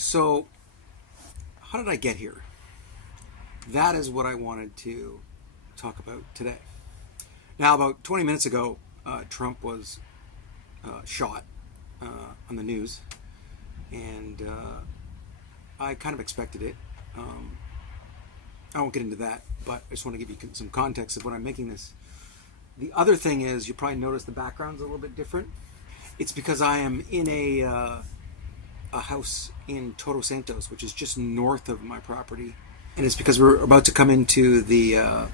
So, how did I get here? That is what I wanted to talk about today. Now, about 20 minutes ago, Trump was shot on the news, and I kind of expected it. I won't get into that, but I just want to give you some context of when I'm making this. The other thing is, you probably notice the background's a little bit different. It's because I am in a house in Todos Santos, which is just north of my property. And it's because we're about to come into the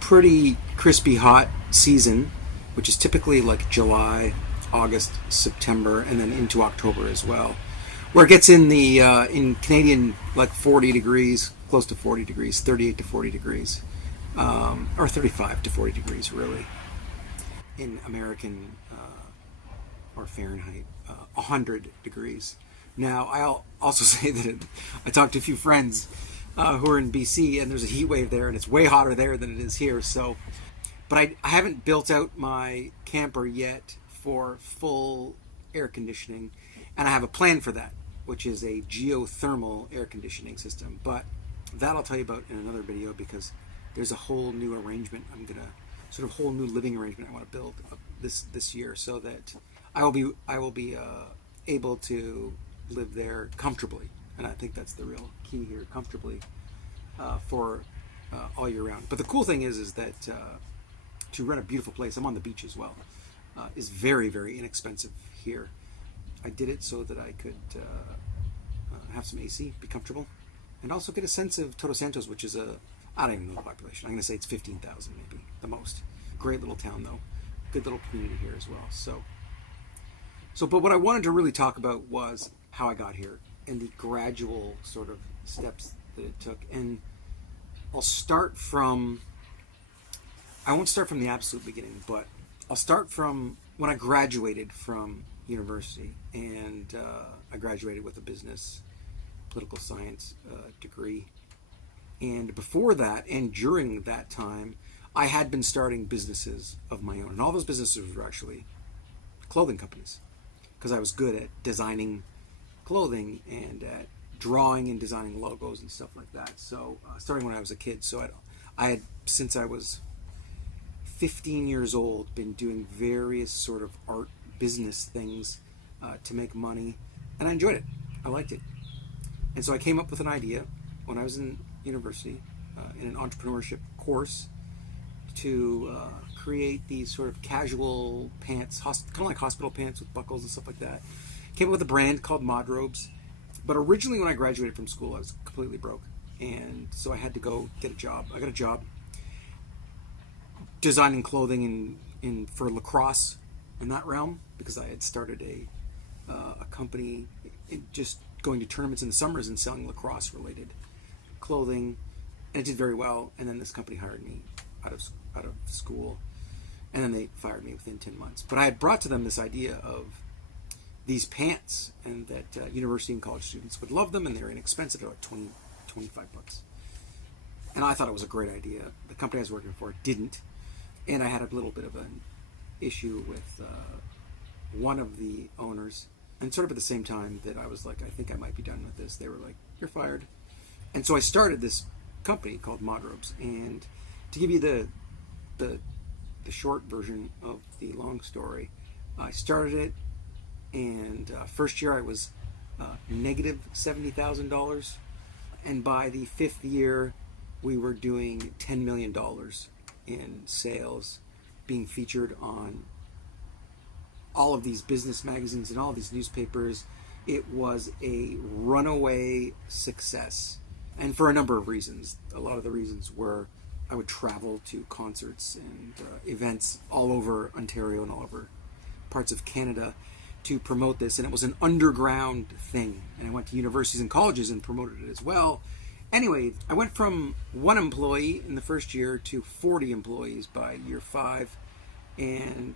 pretty crispy hot season, which is typically like July, August, September, and then into October as well, where it gets in the in Canadian like 40 degrees, close to 40 degrees, 38 to 40 degrees, or 35 to 40 degrees really. In American or Fahrenheit, 100 degrees. Now, I'll also say that I talked to a few friends who are in BC, and there's a heat wave there, and it's way hotter there than it is here. So, but I haven't built out my camper yet for full air conditioning, and I have a plan for that, which is a geothermal air conditioning system. But that I'll tell you about in another video, because there's a whole new arrangement. I'm gonna sort of whole new living arrangement I want to build this year, so that I will be able to live there comfortably, and I think that's the real key here, comfortably for all year round. But the cool thing is that to rent a beautiful place, I'm on the beach as well, is very, very inexpensive here. I did it so that I could have some AC, be comfortable, and also get a sense of Todos Santos, which is I don't even know the population. I'm going to say it's 15,000 maybe, the most. Great little town though, good little community here as well. But what I wanted to really talk about was how I got here and the gradual sort of steps that it took. And I won't start from the absolute beginning, but I'll start from when I graduated from university. And I graduated with a business political science degree. And before that, and during that time, I had been starting businesses of my own. And all those businesses were actually clothing companies, because I was good at designing clothing and at drawing and designing logos and stuff like that. So starting when I was a kid. So I had, since I was 15 years old, been doing various sort of art business things to make money. And I enjoyed it. I liked it. And so I came up with an idea when I was in university in an entrepreneurship course to create these sort of casual pants, kind of like hospital pants with buckles and stuff like that. Came up with a brand called Modrobes. But originally when I graduated from school, I was completely broke. And so I had to go get a job. I got a job designing clothing for lacrosse in that realm, because I had started a company just going to tournaments in the summers and selling lacrosse related clothing. And it did very well. And then this company hired me out of school, and then they fired me within 10 months. But I had brought to them this idea of these pants, and that university and college students would love them, and they're inexpensive. They're like 20, 25 bucks. And I thought it was a great idea. The company I was working for didn't, and I had a little bit of an issue with one of the owners. And sort of at the same time that I was like, I think I might be done with this, they were like, you're fired. And so I started this company called Modrobes. And to give you the short version of the long story, I started it, and first year I was negative $70,000, and by the fifth year we were doing $10 million in sales, being featured on all of these business magazines and all of these newspapers. It was a runaway success, and for a number of reasons. A lot of the reasons were I would travel to concerts and events all over Ontario and all over parts of Canada to promote this, and it was an underground thing. And I went to universities and colleges and promoted it as well. Anyway, I went from 1 employee in the first year to 40 employees by year 5, and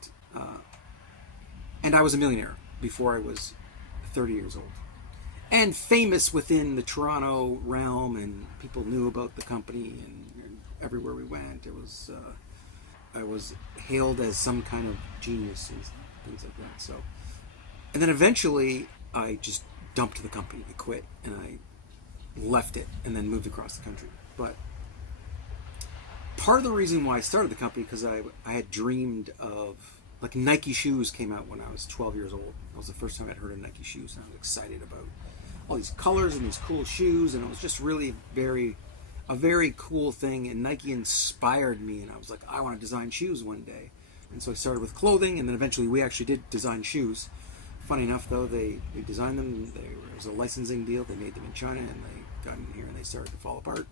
I was a millionaire before I was 30 years old, and famous within the Toronto realm, and people knew about the company, and everywhere we went, I was hailed as some kind of genius and things like that. So, and then eventually I just dumped the company. I quit and I left it and then moved across the country. But part of the reason why I started the company, because I had dreamed of, like, Nike shoes came out when I was 12 years old. That was the first time I'd heard of Nike shoes, and I was excited about all these colors and these cool shoes, and it was just really a very cool thing, and Nike inspired me, and I was like, I want to design shoes one day. And so I started with clothing, and then eventually we actually did design shoes. Funny enough, though, they designed them, there was a licensing deal, they made them in China, and they got in here and they started to fall apart.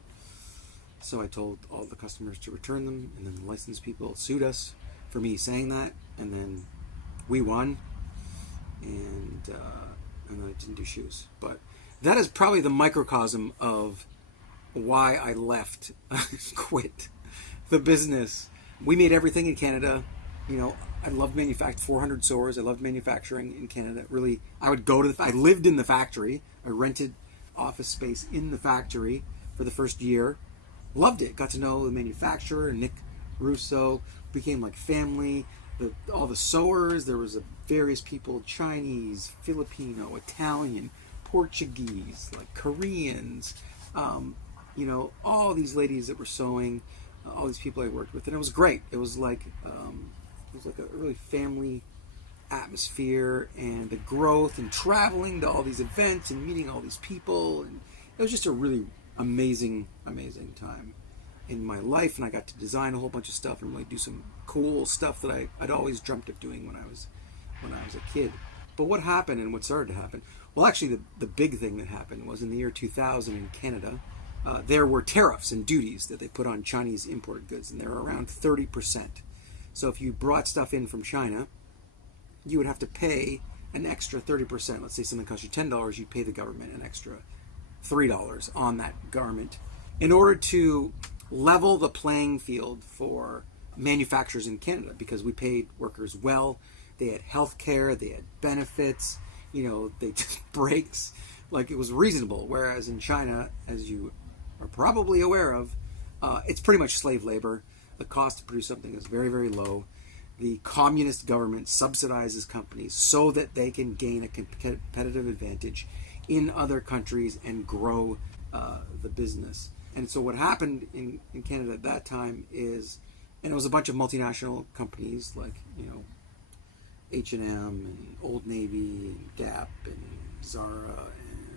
So I told all the customers to return them, and then the license people sued us for me saying that, and then we won, and then I didn't do shoes. But that is probably the microcosm of why I left, quit the business. We made everything in Canada. You know, I loved manufacturing, 400 stores. I loved manufacturing in Canada. Really, I would go to I lived in the factory. I rented office space in the factory for the first year. Loved it. Got to know the manufacturer, Nick Russo. Became like family. All the sewers. There was various people: Chinese, Filipino, Italian, Portuguese, like Koreans. You know, all these ladies that were sewing. All these people I worked with, and it was great. It was like a really family atmosphere, and the growth and traveling to all these events and meeting all these people, and it was just a really amazing time in my life. And I got to design a whole bunch of stuff and really do some cool stuff that I'd always dreamt of doing when I was a kid. But what happened and what started to happen? Well, actually, the big thing that happened was in the year 2000 in Canada. There were tariffs and duties that they put on Chinese imported goods, and they were around 30%. So if you brought stuff in from China, you would have to pay an extra 30%. Let's say something cost you $10, you'd pay the government an extra $3 on that garment in order to level the playing field for manufacturers in Canada, because we paid workers well. They had health care, they had benefits, you know, they took breaks. Like, it was reasonable. Whereas in China, as you are probably aware of, it's pretty much slave labor. The cost to produce something is very, very low. The communist government subsidizes companies so that they can gain a competitive advantage in other countries and grow the business. And so what happened in Canada at that time is, and it was a bunch of multinational companies like, you know, H&M and Old Navy and Gap and Zara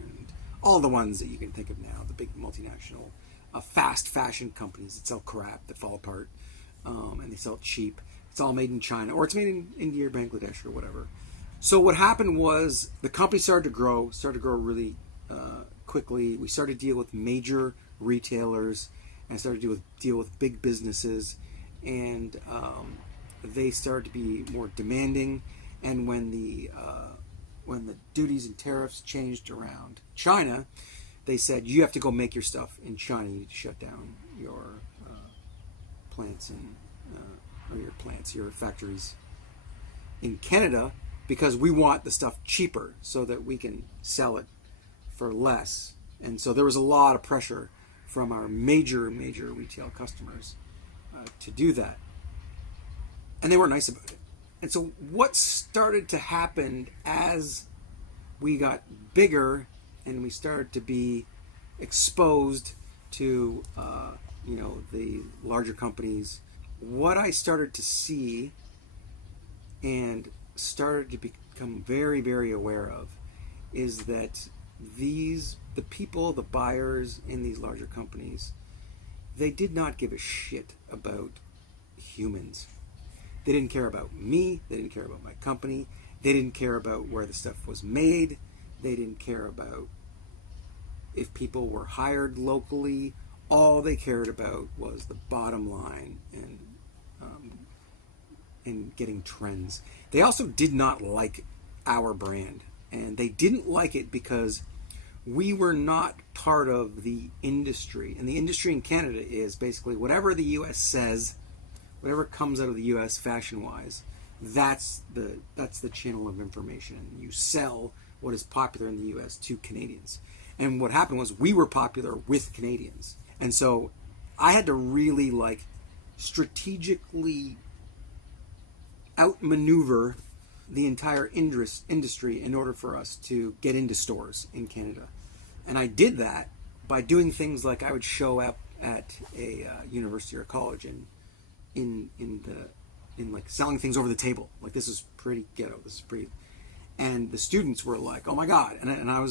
and all the ones that you can think of now, the big multinational fast fashion companies that sell crap that fall apart, and they sell it cheap. It's all made in China, or it's made in India or Bangladesh or whatever. So what happened was the company started to grow really quickly. We started to deal with major retailers, and I started to deal with big businesses, and they started to be more demanding. And when the duties and tariffs changed around China, they said, you have to go make your stuff in China. You need to shut down your plants your factories in Canada, because we want the stuff cheaper so that we can sell it for less. And so there was a lot of pressure from our major retail customers to do that. And they weren't nice about it. And so what started to happen as we got bigger and we started to be exposed to the larger companies, what I started to see and started to become very, very aware of is that the people, the buyers in these larger companies, they did not give a shit about humans. They didn't care about me. They didn't care about my company. They didn't care about where the stuff was made. They didn't care about if people were hired locally. All they cared about was the bottom line and getting trends. They also did not like our brand, and they didn't like it because we were not part of the industry. And the industry in Canada is basically whatever the U.S. says, whatever comes out of the U.S. fashion-wise, that's the channel of information. You sell what is popular in the U.S. to Canadians. And what happened was we were popular with Canadians. And so I had to really strategically outmaneuver the entire industry in order for us to get into stores in Canada. And I did that by doing things like I would show up at a university or college in like selling things over the table. Like, this is pretty ghetto. This is pretty. And the students were like, "Oh my god!" And I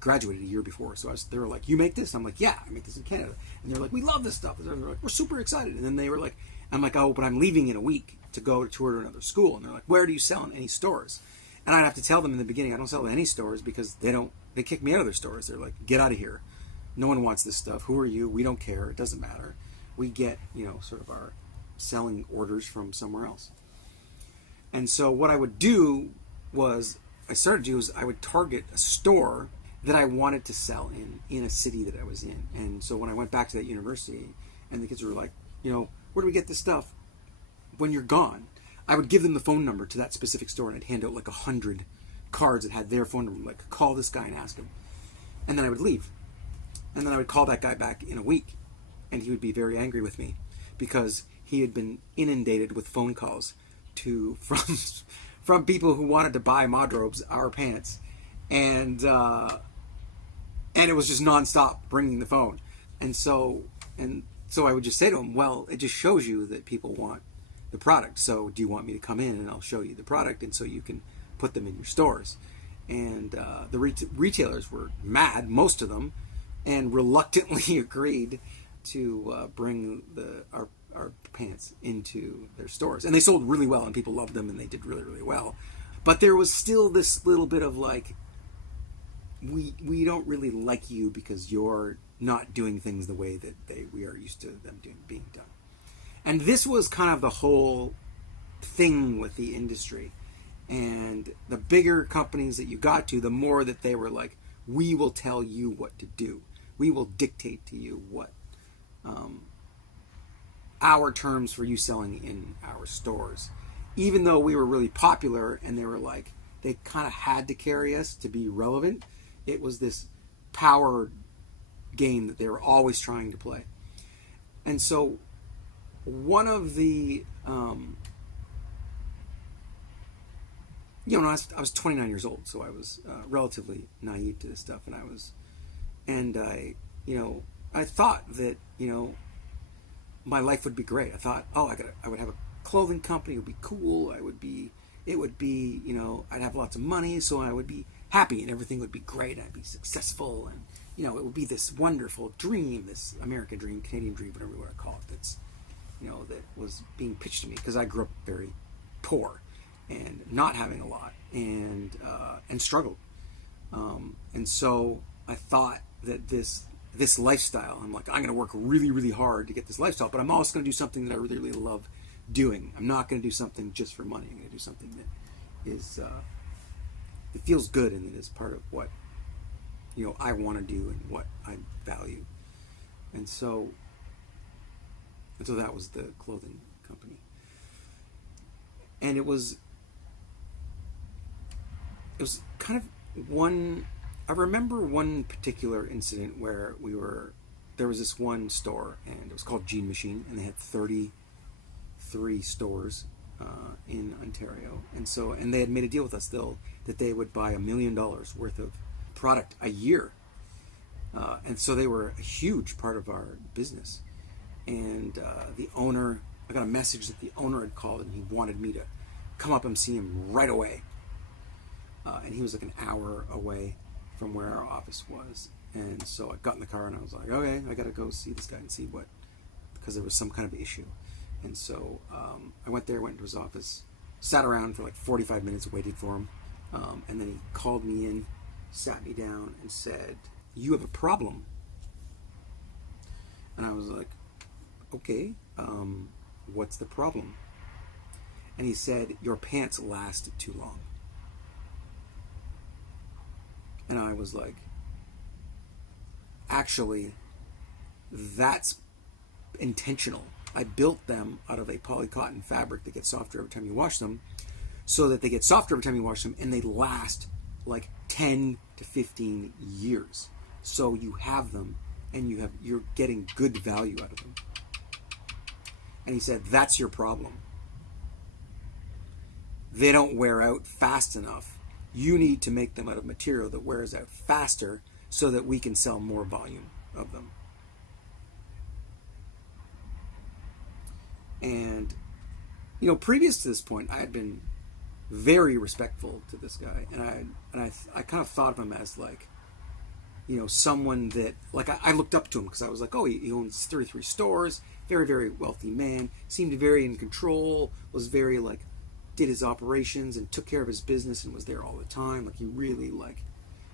graduated a year before, so they were like, "You make this?" I'm like, "Yeah, I make this in Canada." And they're like, "We love this stuff." And they're like, "We're super excited." And then they were like, "I'm like, oh, but I'm leaving in a week to go tour to another school." And they're like, "Where do you sell in any stores?" And I'd have to tell them in the beginning, I don't sell in any stores, because they kick me out of their stores. They're like, "Get out of here. No one wants this stuff. Who are you? We don't care. It doesn't matter. We get, sort of our selling orders from somewhere else." And so what I would do was, I would target a store that I wanted to sell in a city that I was in. And so when I went back to that university, and the kids were like, "Where do we get this stuff when you're gone?" I would give them the phone number to that specific store, and I'd hand out like 100 cards that had their phone number, like, "Call this guy and ask him." And then I would leave. And then I would call that guy back in a week, and he would be very angry with me because he had been inundated with phone calls from people who wanted to buy Modrobes, our pants, and it was just nonstop ringing the phone. And so I would just say to him, "Well, it just shows you that people want the product. So do you want me to come in and I'll show you the product, and so you can put them in your stores?" And the retailers were mad, most of them, and reluctantly agreed to bring our pants into their stores. And they sold really well, and people loved them, and they did really, really well. But there was still this little bit of like, we don't really like you because you're not doing things the way that we are used to them being done. And this was kind of the whole thing with the industry. And the bigger companies that you got to, the more that they were like, "We will tell you what to do. We will dictate to you what our terms for you selling in our stores." Even though we were really popular, and they were like, they kind of had to carry us to be relevant, it was this power game that they were always trying to play. And so one of the I was 29 years old, so I was relatively naive to this stuff, and I thought that my life would be great. I thought, I would have a clothing company. It would be cool. I'd have lots of money, so I would be happy, and everything would be great. I'd be successful, and it would be this wonderful dream, this American dream, Canadian dream, whatever you want to call it. That's that was being pitched to me, because I grew up very poor and not having a lot, and struggled, and so I thought that this lifestyle, I'm like, I'm going to work really, really hard to get this lifestyle, but I'm also going to do something that I really, really love doing. I'm not going to do something just for money. I'm going to do something that is that feels good, and that is part of what I want to do and what I value. And so that was the clothing company. And it was kind of one. I remember one particular incident where there was this one store, and it was called Jean Machine, and they had 33 stores in Ontario. And they had made a deal with us that they would buy $1 million worth of product a year. And so they were a huge part of our business. And the owner, I got a message that the owner had called, and he wanted me to come up and see him right away. And he was like an hour away from where our office was. And so I got in the car, and I was like, okay, I got to go see this guy and see because there was some kind of issue. And so I went into his office, sat around for like 45 minutes, waited for him. And then he called me in, sat me down, and said, "You have a problem." And I was like, okay, what's the problem? And he said, "Your pants last too long." And I was like, actually, that's intentional. I built them out of a polycotton fabric that gets softer every time you wash them, so that they get softer every time you wash them, and they last like 10 to 15 years. So you have them, and you're getting good value out of them. And he said, "That's your problem." they don't wear out fast enough. You need to make them out of material that wears out faster so that we can sell more volume of them. And, previous to this point, I had been very respectful to this guy. And I kind of thought of him as like, someone that, like, I looked up to him because I was like, oh, he owns 33 stores, very, very wealthy man, seemed very in control, was very, like, did his operations and took care of his business and was there all the time. Like, he really, like,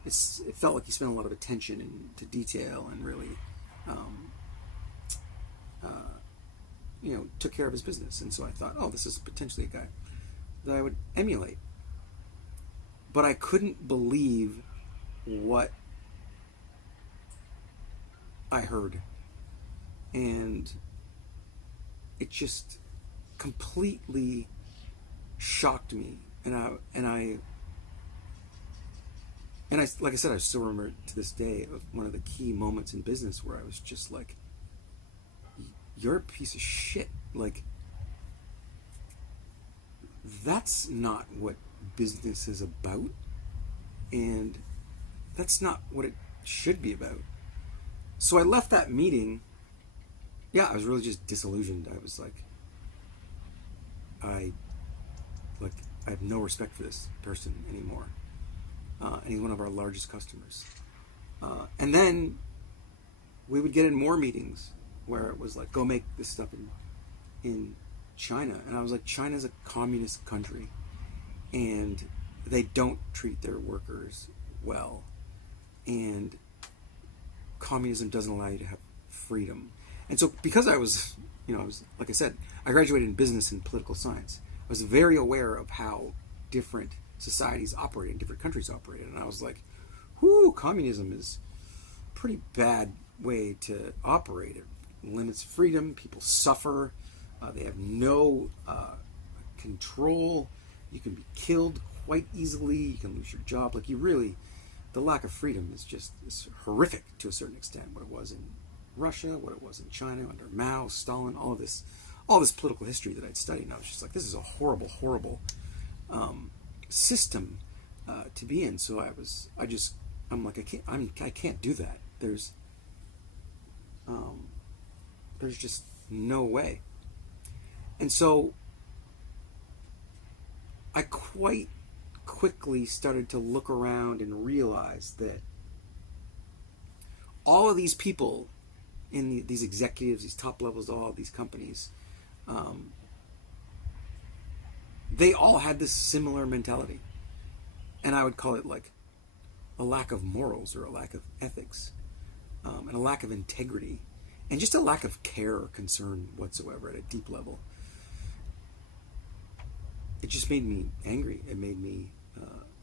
it felt like he spent a lot of attention to detail and really, took care of his business. And so I thought, oh, this is potentially a guy that I would emulate. But I couldn't believe what I heard. And it just completely shocked me. And I like I said, I still remember to this day of one of the key moments in business where I was just like, you're a piece of shit. Like, that's not what business is about. And that's not what it should be about. So I left that meeting. Yeah, I was really just disillusioned. I was like, I have no respect for this person anymore. And he's one of our largest customers. And then we would get in more meetings where it was like, go make this stuff in China. And I was like, China's a communist country and they don't treat their workers well. And communism doesn't allow you to have freedom. And so because I was, like I said, I graduated in business and political science. I was very aware of how different societies operated, different countries operated. And I was like, whoo, communism is a pretty bad way to operate. It limits freedom. People suffer. They have no control. You can be killed quite easily. You can lose your job. Like, the lack of freedom is horrific to a certain extent. What it was in Russia, what it was in China under Mao, Stalin, all this political history that I'd studied. And I was just like, this is a horrible, horrible system to be in. So I'm like, I can't do that. There's just no way. And so I quite quickly started to look around and realize that all of these people in these executives, these top levels of all of these companies, they all had this similar mentality. And I would call it like a lack of morals or a lack of ethics, and a lack of integrity, and just a lack of care or concern whatsoever at a deep level. It just made me angry. It made me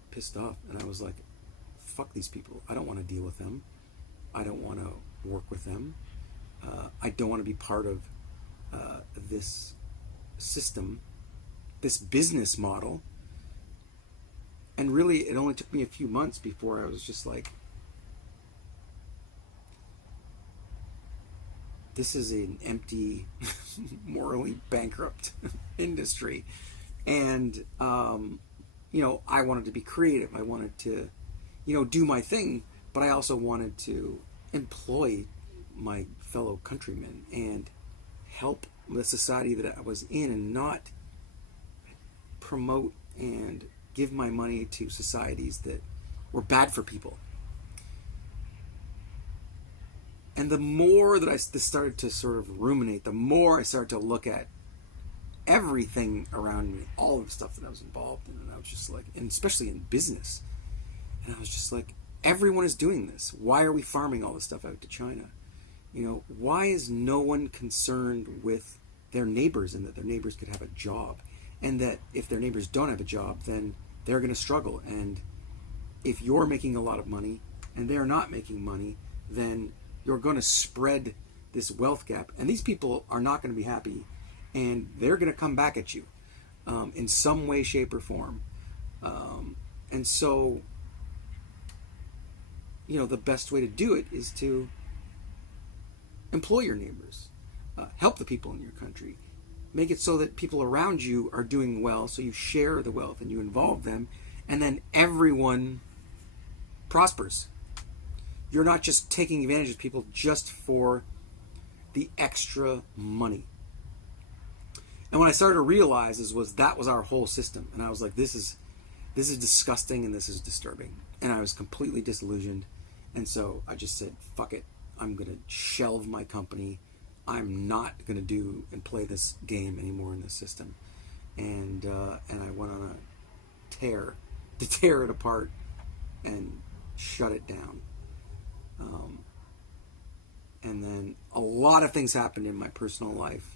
pissed off. And I was like, fuck these people. I don't want to deal with them. I don't want to work with them. I don't want to be part of this system, this business model. And really, it only took me a few months before I was just like, this is an empty, morally bankrupt industry. And, I wanted to be creative. I wanted to, do my thing, but I also wanted to employ my fellow countrymen and help the society that I was in and not promote and give my money to societies that were bad for people. And the more that I started to sort of ruminate, the more I started to look at everything around me, all of the stuff that I was involved in. And I was just like, and especially in business. And I was just like, everyone is doing this. Why are we farming all this stuff out to China? Why is no one concerned with their neighbors and that their neighbors could have a job? And that if their neighbors don't have a job, then they're going to struggle. And if you're making a lot of money and they're not making money, then you're going to spread this wealth gap. And these people are not going to be happy. And they're going to come back at you in some way, shape, or form. And so, the best way to do it is to employ your neighbors, help the people in your country, Make it so that people around you are doing well, so you share the wealth and you involve them, and then everyone prospers. You're not just taking advantage of people just for the extra money. And what I started to realize that was our whole system. And I was like, this is disgusting and this is disturbing. And I was completely disillusioned. And so I just said, fuck it. I'm going to shelve my company. I'm not going to do and play this game anymore in this system. And I went on a tear to tear it apart and shut it down. And then a lot of things happened in my personal life.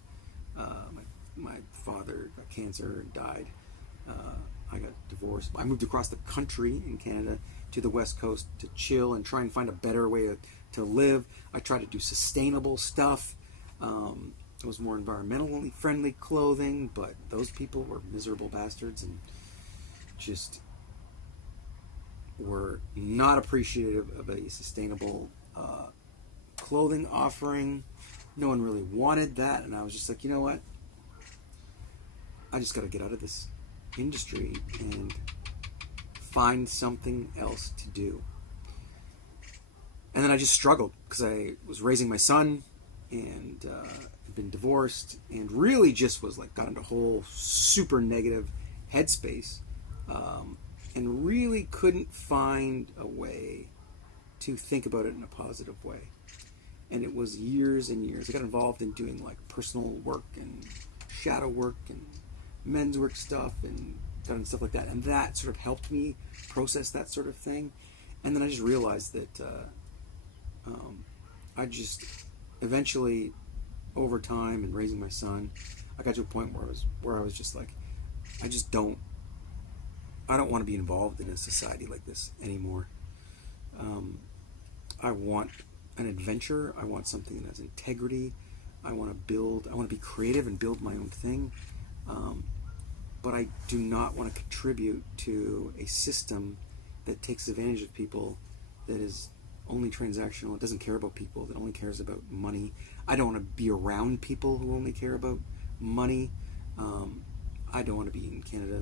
My father got cancer and died. I got divorced. I moved across the country in Canada to the West Coast to chill and try and find a better way to live. I tried to do sustainable stuff. It was more environmentally friendly clothing, but those people were miserable bastards and just were not appreciative of a sustainable clothing offering. No one really wanted that, and I was just like, you know what? I just got to get out of this industry and find something else to do. And then I just struggled because I was raising my son and had been divorced and really just was like got into a whole super negative headspace and really couldn't find a way to think about it in a positive way. And it was years and years. I got involved in doing like personal work and shadow work and men's work stuff and done stuff like that. And that sort of helped me process that sort of thing. And then I just realized that I just eventually, over time and raising my son, I got to a point where I was just like, I don't want to be involved in a society like this anymore. I want an adventure. I want something that has integrity. I want to be creative and build my own thing. But I do not want to contribute to a system that takes advantage of people, that is only transactional, it doesn't care about people, that only cares about money. I don't want to be around people who only care about money. I don't want to be in Canada,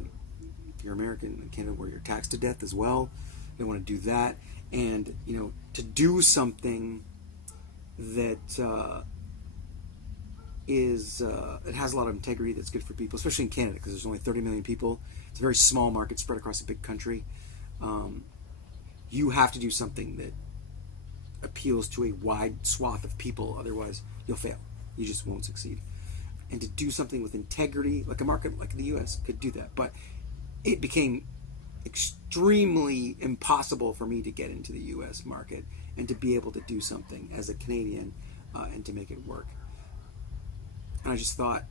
if you're American, in Canada where you're taxed to death as well. I don't want to do that. And, to do something that it has a lot of integrity, that's good for people, especially in Canada, because there's only 30 million people. It's a very small market spread across a big country. You have to do something that appeals to a wide swath of people, otherwise you'll fail. You just won't succeed. And to do something with integrity, like a market like the US could do that, but it became extremely impossible for me to get into the US market and to be able to do something as a Canadian and to make it work. And I just thought,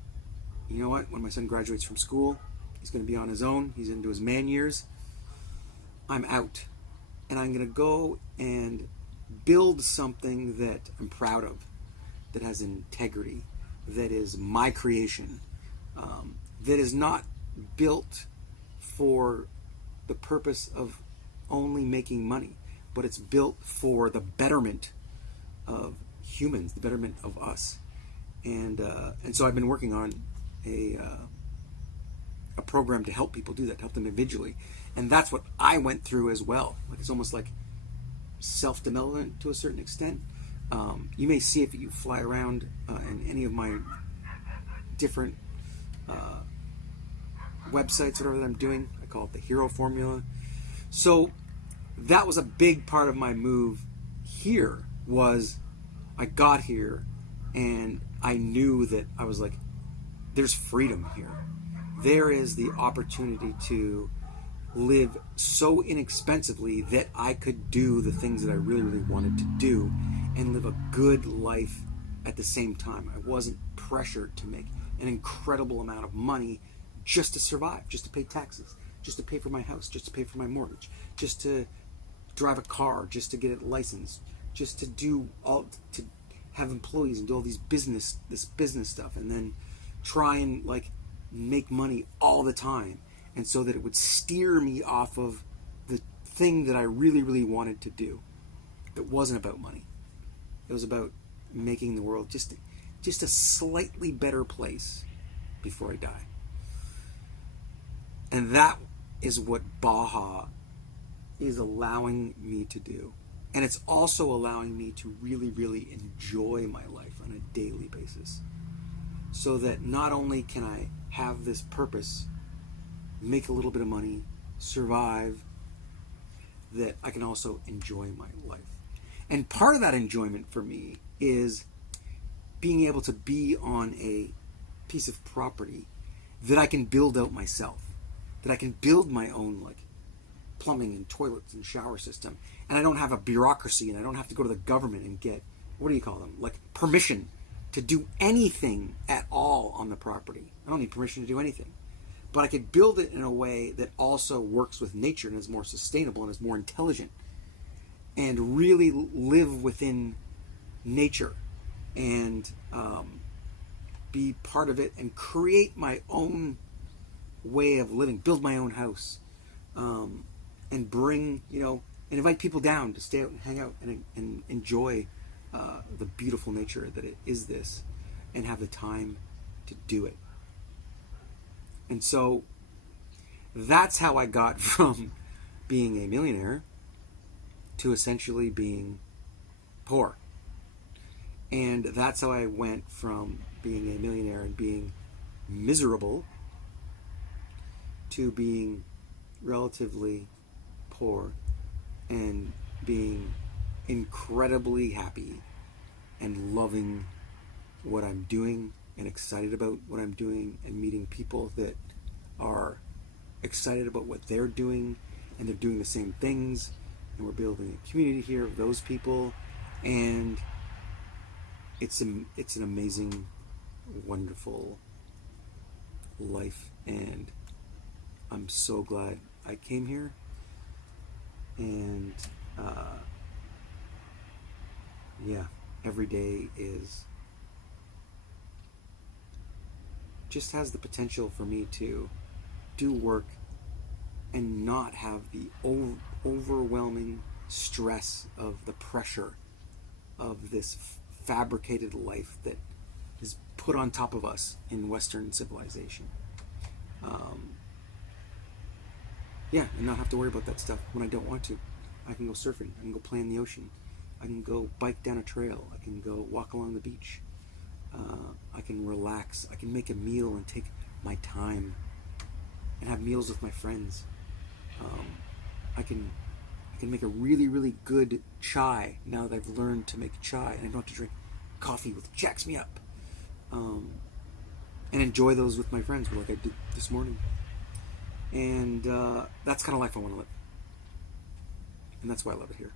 you know what, when my son graduates from school, he's going to be on his own, he's into his man years, I'm out. And I'm going to go and build something that I'm proud of, that has integrity, that is my creation, that is not built for the purpose of only making money, but it's built for the betterment of humans, the betterment of us. And so I've been working on a program to help people do that, to help them individually. And that's what I went through as well. Like, it's almost like self-development to a certain extent. You may see if you fly around in any of my different websites, whatever that I'm doing. I call it the hero formula. So that was a big part of my move here. Was I got here and I knew that I was like, there's freedom here. There is the opportunity to live so inexpensively that I could do the things that I really, really wanted to do and live a good life at the same time. I wasn't pressured to make an incredible amount of money just to survive, just to pay taxes, just to pay for my house, just to pay for my mortgage, just to drive a car, just to get it licensed, just to do all, to have employees and do all this business stuff, and then try and like make money all the time, and so that it would steer me off of the thing that I really, really wanted to do. It wasn't about money. It was about making the world just a slightly better place, before I die. And that is what Baja is allowing me to do. And it's also allowing me to really, really enjoy my life on a daily basis. So that not only can I have this purpose, make a little bit of money, survive, that I can also enjoy my life. And part of that enjoyment for me is being able to be on a piece of property that I can build out myself, that I can build my own like plumbing and toilets and shower system, and I don't have a bureaucracy, and I don't have to go to the government and get, what do you call them, like permission to do anything at all on the property. I don't need permission to do anything. But I could build it in a way that also works with nature and is more sustainable and is more intelligent, and really live within nature and be part of it and create my own way of living, build my own house, and bring, and invite people down to stay out and hang out and enjoy the beautiful nature that it is this, and have the time to do it. And so that's how I got from being a millionaire to essentially being poor. And that's how I went from being a millionaire and being miserable to being relatively poor and being incredibly happy and loving what I'm doing and excited about what I'm doing, and meeting people that are excited about what they're doing and they're doing the same things, and we're building a community here of those people, and it's an amazing, wonderful life, and I'm so glad I came here. And every day just has the potential for me to do work and not have the overwhelming stress of the pressure of this fabricated life that is put on top of us in Western civilization. And not have to worry about that stuff when I don't want to. I can go surfing, I can go play in the ocean, I can go bike down a trail, I can go walk along the beach, I can relax, I can make a meal and take my time and have meals with my friends. I can make a really, really good chai now that I've learned to make chai, and I don't have to drink coffee, which jacks me up. And enjoy those with my friends, like I did this morning. And that's kind of life I want to live. And that's why I love it here.